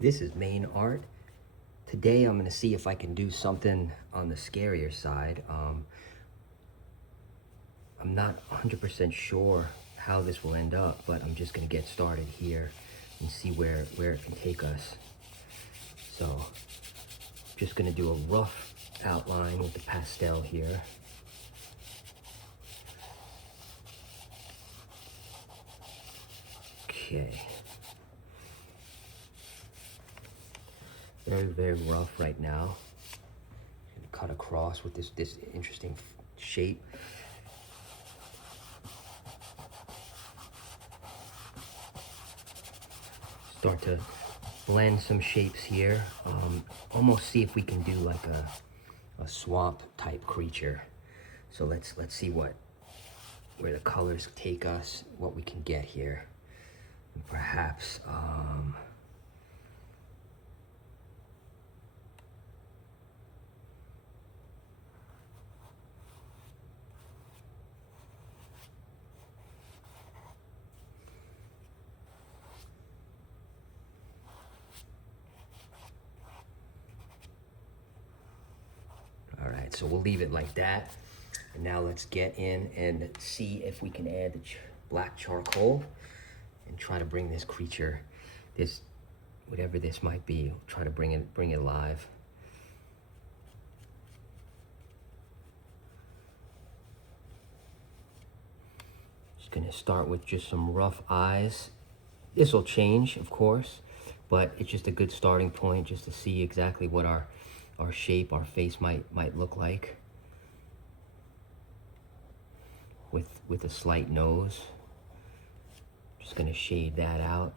This is main art. Today I'm going to see if I can do something on the scarier side. I'm not 100% sure how this will end up, but I'm just going to get started here and see where it can take us. So I'm just going to do a rough outline with the pastel here. Okay. Very, very rough right now. Cut across with this interesting shape. Start to blend some shapes here. Almost see if we can do like a swamp type creature. So let's see where the colors take us, what we can get here. And perhaps all right, so we'll leave it like that. And now let's get in and see if we can add the black charcoal and try to bring this creature, this, whatever this might be, try to bring it alive. Just gonna start with just some rough eyes. This will change, of course, but it's just a good starting point just to see exactly what our shape, our face might look like. With a slight nose. Just gonna shade that out.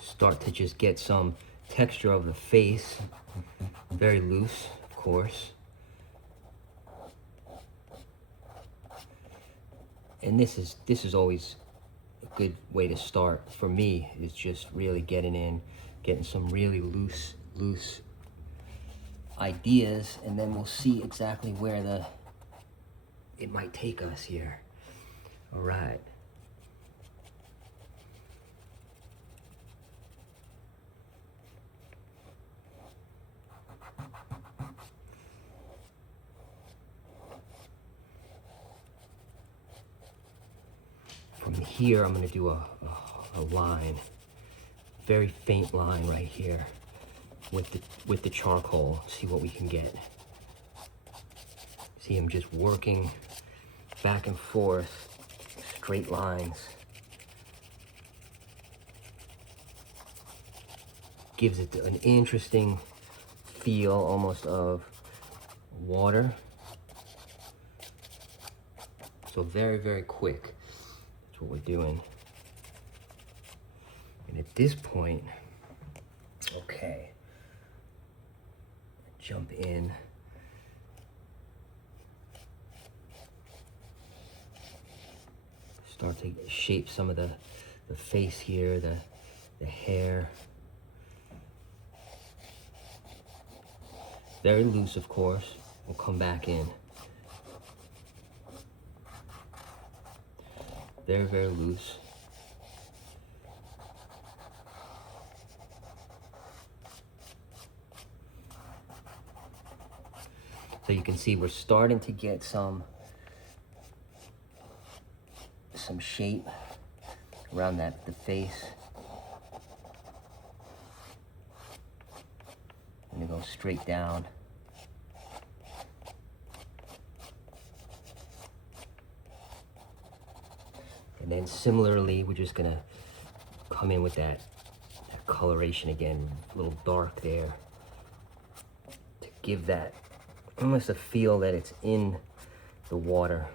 Start to just get some texture of the face. Very loose, of course. And this is always a good way to start for me, is just really getting some really loose ideas, and then we'll see exactly where it might take us here. All right. From here, I'm gonna do a line, very faint line right here with the charcoal. See what we can get. See him just working back and forth, straight lines. Gives it an interesting feel, almost of water. So very, very quick. That's what we're doing. And at this point, okay, jump in. Start to shape some of the face here, the hair. Very loose, of course. We'll come back in. Very, very loose. So you can see we're starting to get some shape around the face. I'm gonna go straight down. And then similarly, we're just gonna come in with that coloration again, a little dark there, to give that almost a feel that it's in the water.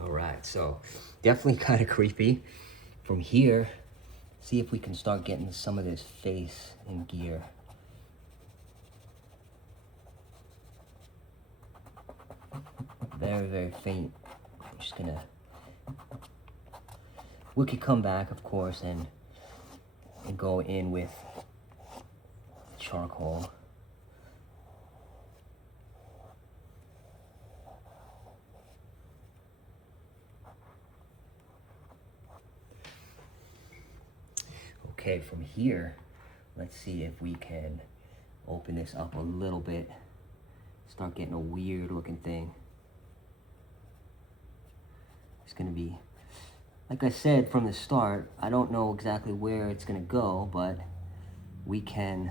All right, so definitely kind of creepy. From here, see if we can start getting some of this face in gear. Very, very faint. I'm just gonna, we could come back, of course, and go in with charcoal. Okay, from here, let's see if we can open this up a little bit. Start getting a weird looking thing. It's gonna be, like I said from the start, I don't know exactly where it's gonna go, but we can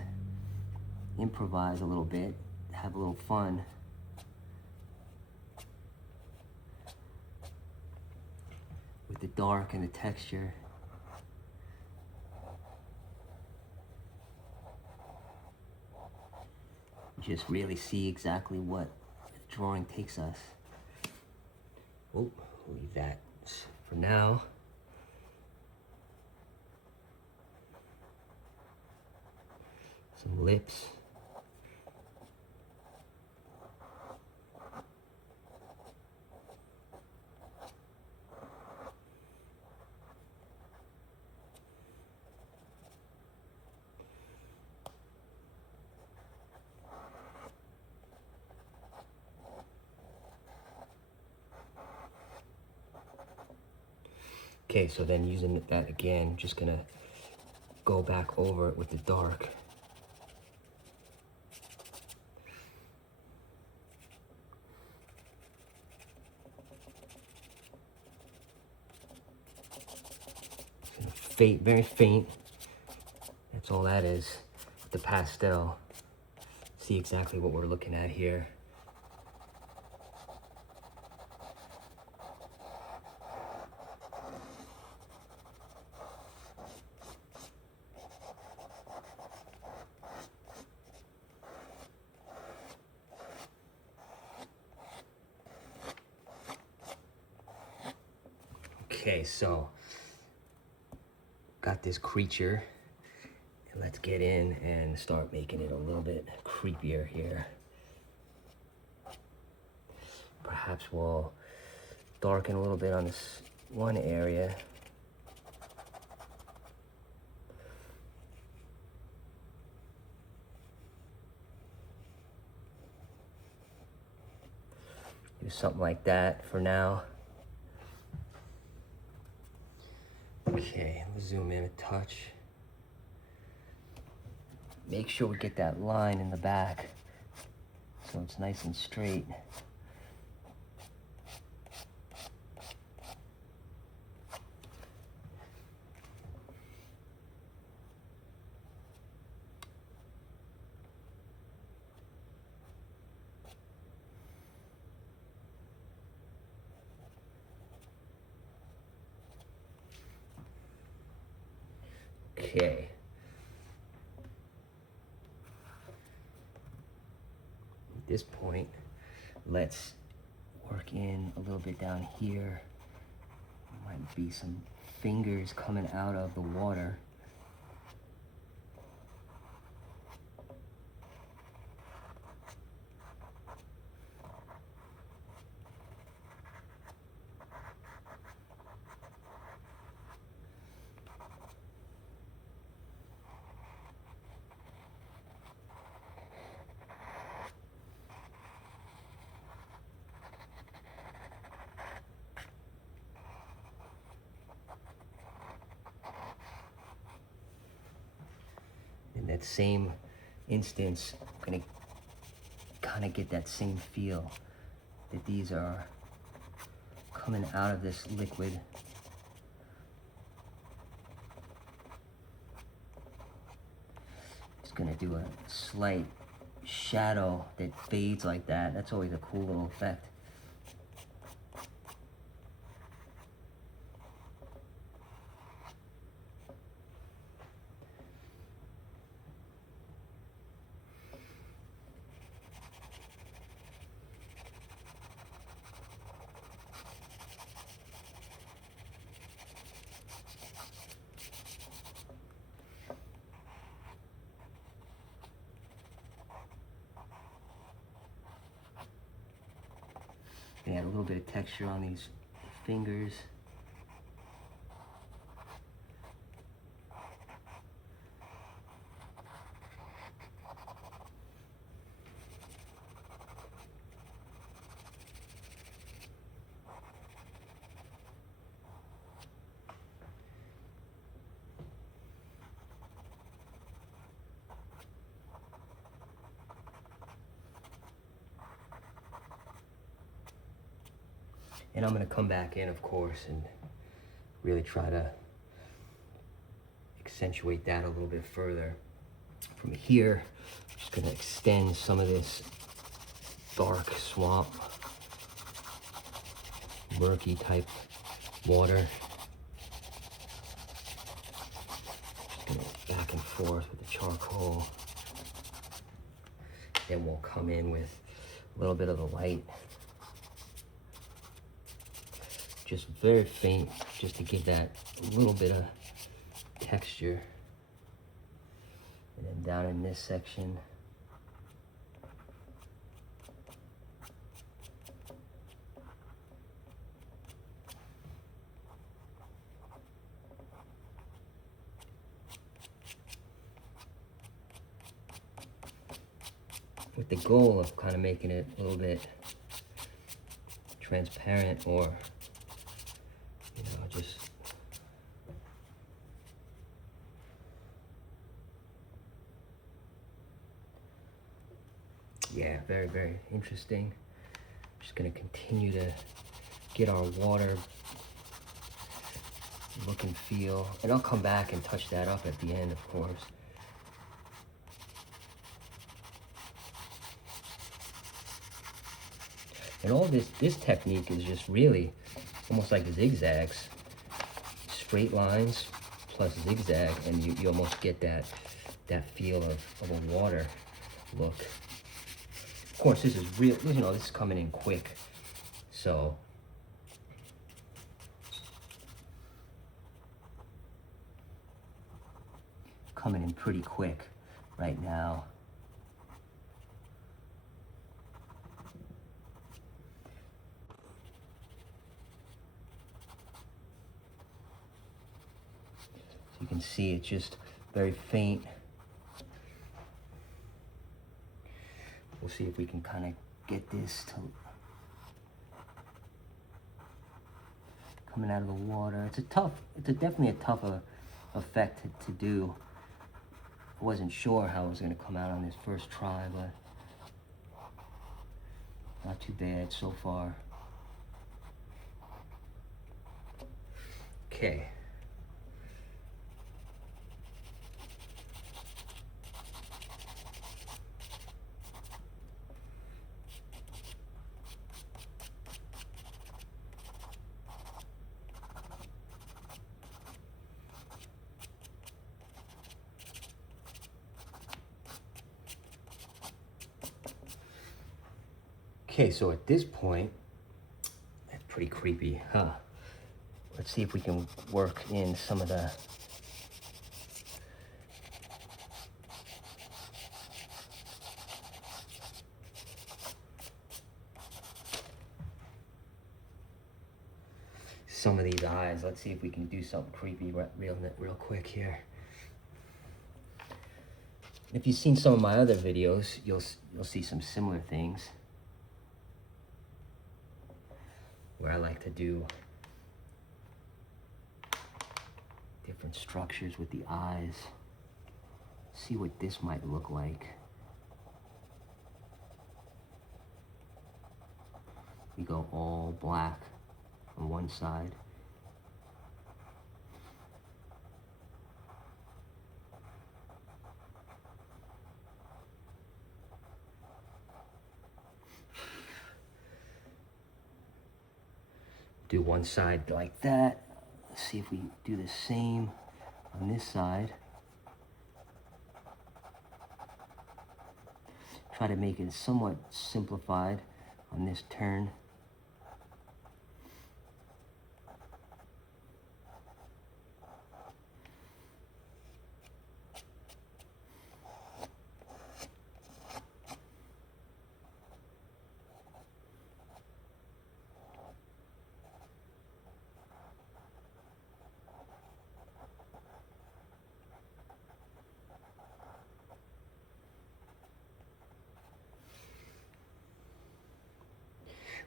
improvise a little bit, have a little fun. With the dark and the texture. Just really see exactly what the drawing takes us. Oh, leave that for now. Some lips. Okay, so then using that again, just gonna go back over it with the dark. Faint, very faint. That's all that is. The pastel. See exactly what we're looking at here. Okay, so got this creature. And let's get in and start making it a little bit creepier here. Perhaps we'll darken a little bit on this one area. Do something like that for now. Okay, let's zoom in a touch. Make sure we get that line in the back so it's nice and straight. Okay. At this point, let's work in a little bit down here. Might be some fingers coming out of the water. In that same instance, I'm gonna kind of get that same feel that these are coming out of this liquid. Just gonna do a slight shadow that fades like that. That's always a cool little effect. Add a little bit of texture on these fingers. And I'm gonna come back in, of course, and really try to accentuate that a little bit further. From here, I'm just gonna extend some of this dark swamp, murky type water. Just gonna back and forth with the charcoal. Then we'll come in with a little bit of the light. Just very faint, just to give that little bit of texture. And then down in this section, with the goal of kind of making it a little bit transparent, or just yeah, very, very interesting. Just gonna continue to get our water look and feel, and I'll come back and touch that up at the end, of course. And all this technique is just really almost like zigzags, straight lines plus zigzag, and you almost get that feel of a water look. Of course, this is real, this is coming in quick, so coming in pretty quick right now. You can see it's just very faint. We'll see if we can kind of get this to coming out of the water. It's definitely a tough effect to do. I wasn't sure how it was going to come out on this first try, but not too bad so far. Okay. Okay, so at this point, that's pretty creepy, huh? Let's see if we can work in some of the these eyes. Let's see if we can do something creepy real quick here. If you've seen some of my other videos, you'll see some similar things where I like to do different structures with the eyes. See what this might look like. We go all black on one side. Do one side like that. Let's see if we do the same on this side. Try to make it somewhat simplified on this turn.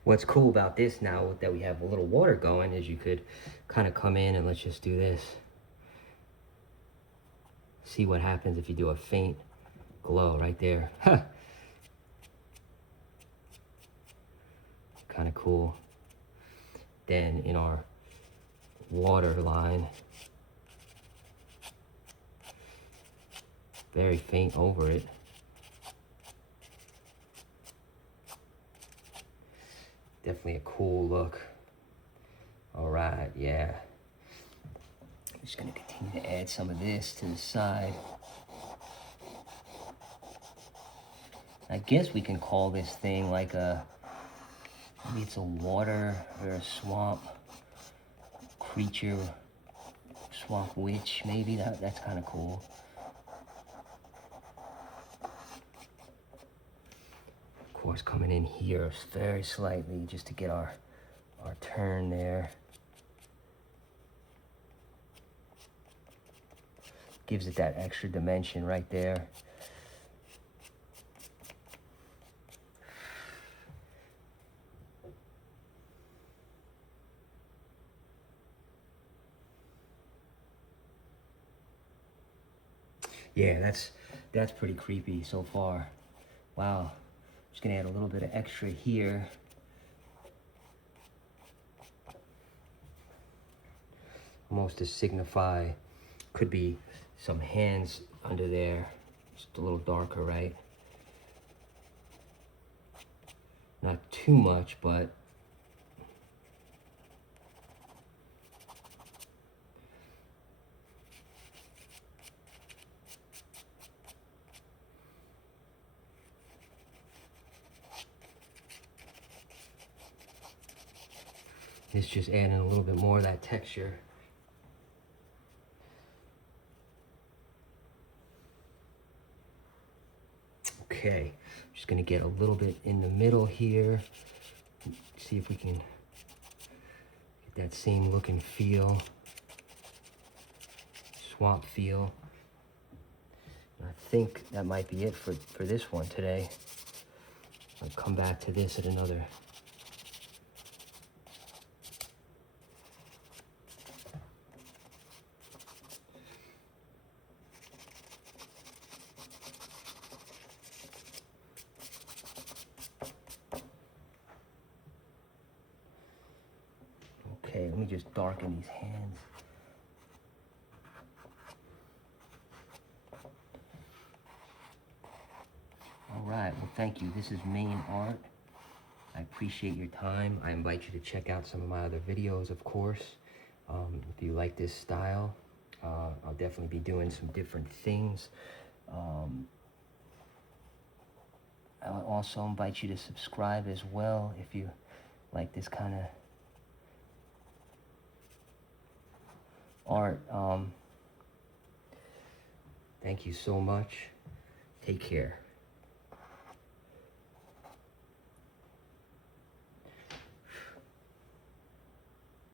What's cool about this now that we have a little water going is you could kind of come in and let's just do this. See what happens if you do a faint glow right there. Kind of cool. than in our water line. Very faint over it. Definitely a cool look. All right, yeah. I'm just gonna continue to add some of this to the side. I guess we can call this thing like maybe it's a water or a swamp creature, swamp witch, maybe. That's kind of cool. Of course, coming in here very slightly just to get our turn there. Gives it that extra dimension right there. Yeah, that's pretty creepy so far. Wow. Just gonna add a little bit of extra here. Almost to signify, could be some hands under there. Just a little darker, right? Not too much, but it's just adding a little bit more of that texture. Okay, just gonna get a little bit in the middle here. See if we can get that same look and feel. Swamp feel. I think that might be it for this one today. I'll come back to this at another. Okay, let me just darken these hands. All right, well, thank you. This is Main Art. I appreciate your time. I invite you to check out some of my other videos, of course. If you like this style, I'll definitely be doing some different things. I'll also invite you to subscribe as well if you like this kind of art. Thank you so much. Take care.